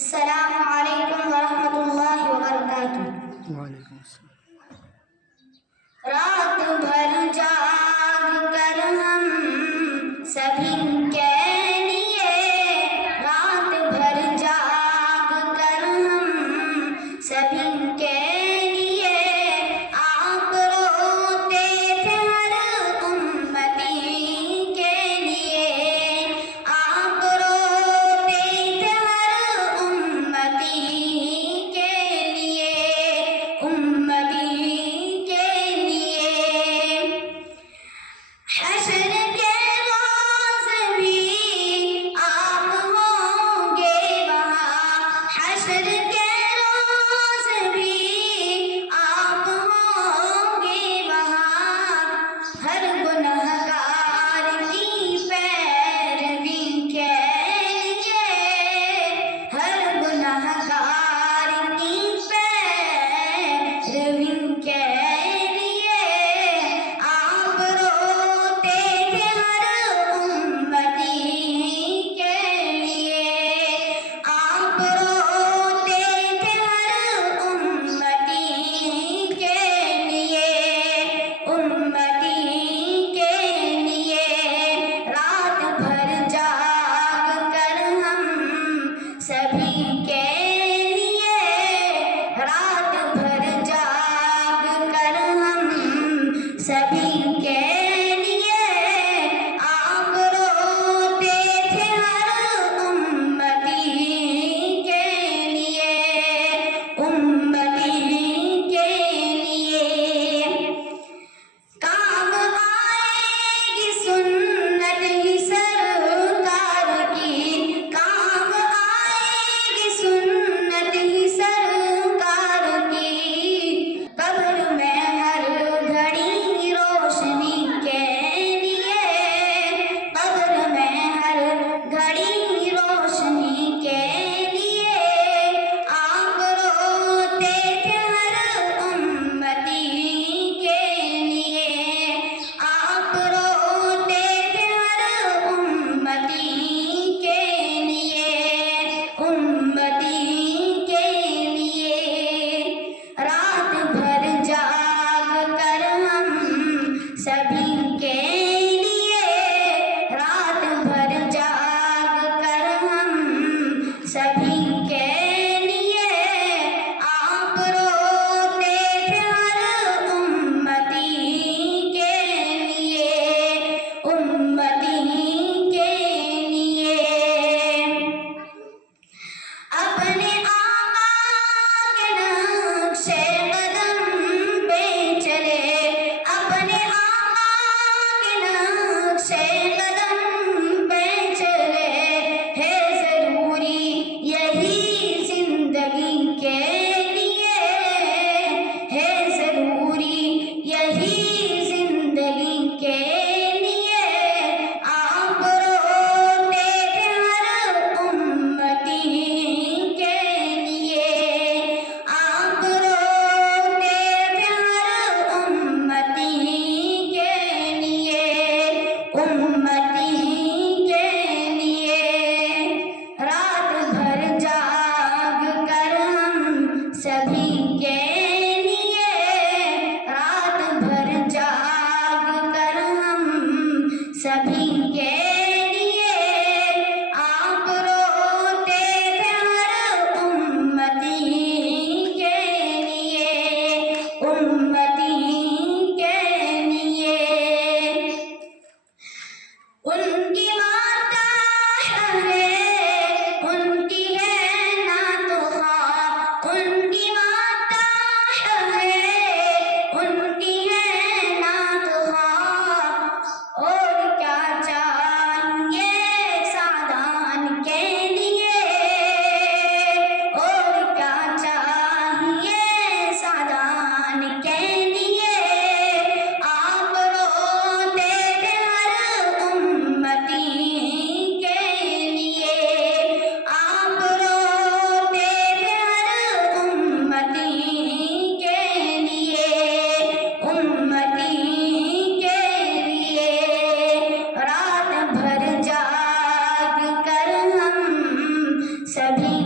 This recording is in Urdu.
السلام علیکم ورحمۃ اللہ وبرکاتہ۔ وعلیکم السلام۔ رات بھر جاگ کر ہم سبھی کے لیے، رات بھر جاگ کر ہم سبھی کے لیے، آپ روتے تھے ہر امتی کے لیے، آپ روتے تھے ہر امتی کے لیے، امتی کے لیے۔ حشر کے روز بھی آپ ہوں گے وہاں، حشر کے روز بھی آپ ہوں گے وہاں، ہر گنہگار کی پیروی کے لیے، ہر گنہگار کی پیروی کے لیے، آپ روتے تھے ہر امتی کے لیے، آپ روتے تھے ہر امتی کے لیے، امتی کے لیے۔ رات بھر جاگ کر ہم سبھی کے لیے، رات بھر جاگ کر ہم سبھی کے لیے، آپ روتے تھے ہر امتی کے لیے، امتی کے لیے۔ کام آئے گی سنت ہی سرکار کی، کام آئے گی سنت ہی سرکار کی، قبر میں ہر گھڑی روشنی کے لیے، قبر میں ہر گھڑی روشنی کے لیے، آپ روتے تھے ہر امتی کے لیے، آپ روتے تھے ہر امتی کے لیے، امتی کے لیے۔ رات بھر جاگ کر ہم سبھی کے لیے، رات بھر جاگ کر ہم سبھی کے لیے، آپ روتے تھے ہر امتی کے لیے، امتی کے لیے۔ اپنے آقا کے نقش قدم پہ چلے، اپنے آقا کے نقش قدم پہ چلے، ہے ضروری یہی زندگی کے لیے، ہے ضروری یہی زندگی کے لیے، آپ روتے تھے ہر امتی کے لیے، آپ روتے تھے ہر امتی کے لیے، امتی کے لیے۔ رات بھر جاگ کر ہم سبھی کے لیے، رات بھر جاگ کر ہم سبھی کے لیے، آپ روتے تھے ہر امتی کے لیے، امتی کے لیے۔ ان کی ماتا ہے، ان کی ہے نعت خواہ، ان کی ماتا ہے، ان کی ہے نعت خواہ، اور کیا چاہیے سادان کے لیے، اور کیا چاہیے سادان کے لیے، آپ روتے تھے ہر امتی کے لیے، آپ روتے تھے ہر امتی کے لیے، امتی کے لیے۔ رات بھر جاگ کر ہم سبھی